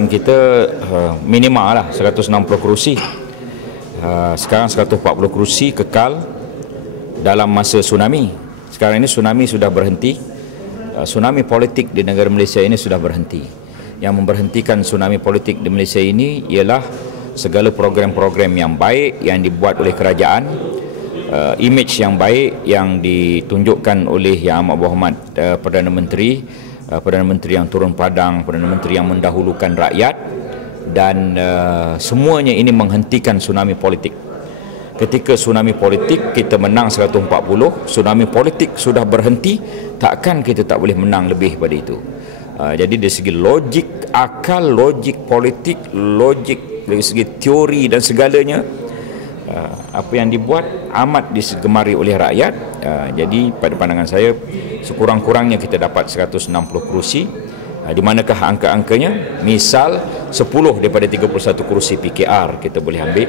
perancangan kita uh, minimal lah 160 kerusi. Uh, sekarang 140 kerusi kekal dalam masa tsunami. Sekarang ini tsunami sudah berhenti. Uh, tsunami politik di negara Malaysia ini sudah berhenti. Yang memberhentikan tsunami politik di Malaysia ini ialah segala program-program yang baik yang dibuat oleh kerajaan uh, image yang baik yang ditunjukkan oleh Yang Amat Berhormat uh, Perdana Menteri uh, Perdana Menteri yang turun padang Perdana Menteri yang mendahulukan rakyat dan uh, semuanya ini menghentikan tsunami politik. Ketika tsunami politik kita menang 140 tsunami politik sudah berhenti takkan kita tak boleh menang lebih pada itu? Uh, jadi dari segi logik akal, logik politik, logik dari segi teori dan segalanya apa yang dibuat amat disegemari oleh rakyat. Uh, jadi pada pandangan saya sekurang-kurangnya kita dapat 160 kerusi. Uh, di manakah angka-angkanya? Misal 10 daripada 31 kerusi PKR kita boleh ambil.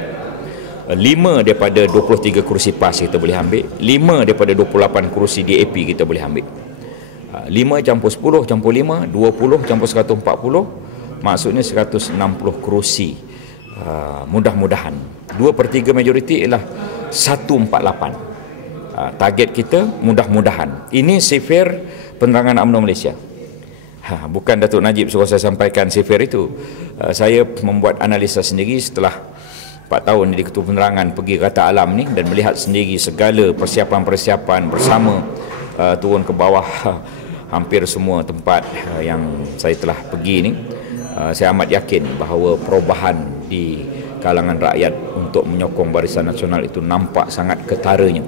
5 daripada 23 kerusi PAS kita boleh ambil 5 daripada 28 kerusi DAP kita boleh ambil 5 campur 10 campur 5 20 campur 140 maksudnya 160 kerusi mudah-mudahan 2 per 3 majoriti ialah 148 uh, target kita mudah-mudahan. Ini sifir penerangan UMNO Malaysia. Ha, bukan Datuk Najib suruh saya sampaikan sifir itu. Uh, saya membuat analisa sendiri setelah 4 tahun di Ketua Penerangan pergi kata alam ni dan melihat sendiri segala persiapan-persiapan bersama uh, turun ke bawah hampir semua tempat uh, yang saya telah pergi ni. Uh, saya amat yakin bahawa perubahan di kalangan rakyat untuk menyokong barisan nasional itu nampak sangat ketaranya